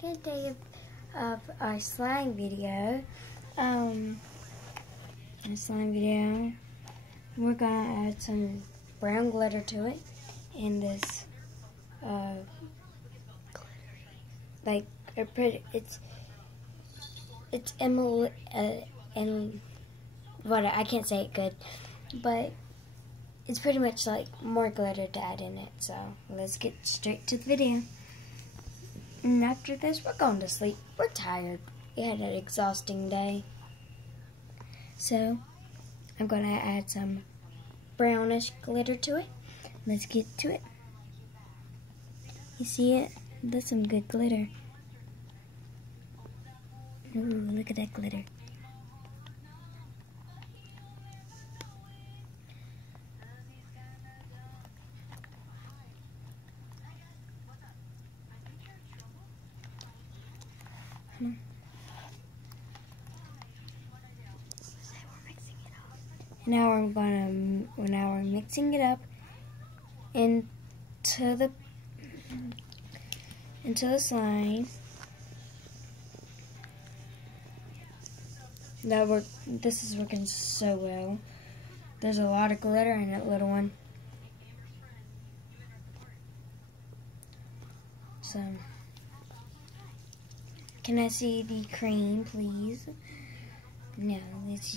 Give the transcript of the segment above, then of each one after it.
Second day of our slime video. We're gonna add some brown glitter to it, and this like it's Emily and what I can't say it good, but it's pretty much like more glitter to add in it. So let's get straight to the video. And after this, we're going to sleep. We're tired. We had an exhausting day. So I'm going to add some brownish glitter to it. Let's get to it. You see it? That's some good glitter. Ooh, look at that glitter. Now we're mixing it up into the slime. This is working so well. There's a lot of glitter in that little one. So, can I see the cream, please? No, let's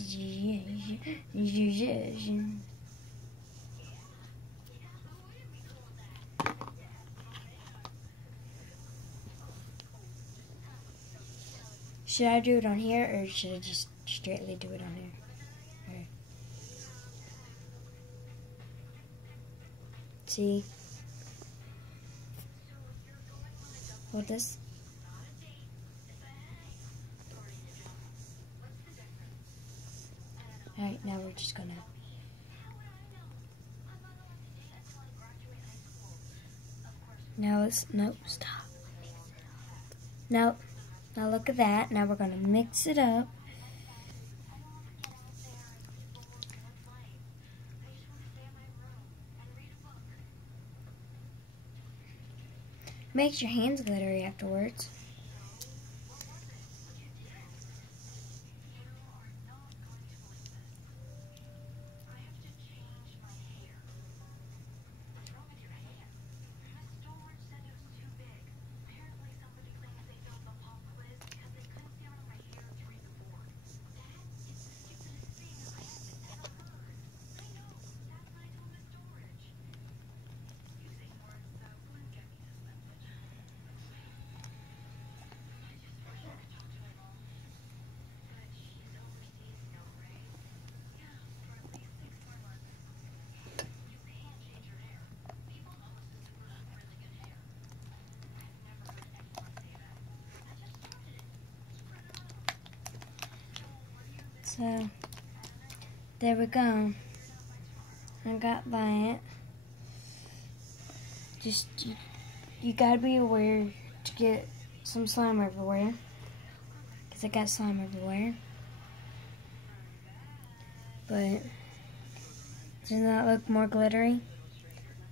should I do it on here, or should I just straightly do it on here? Okay. See? Hold this. Alright, now we're just gonna nope, stop. Nope. Now look at that. Now we're gonna mix it up. Makes your hands glittery afterwards. So, there we go. I got that. Just, you gotta be aware to get some slime everywhere. Because I got slime everywhere. But, doesn't that look more glittery?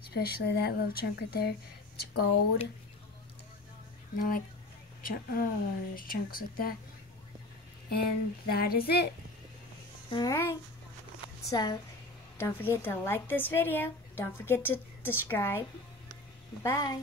Especially that little chunk right there. It's gold. And I like chunks like that. And that is it. Alright. So, don't forget to like this video. Don't forget to subscribe. Bye.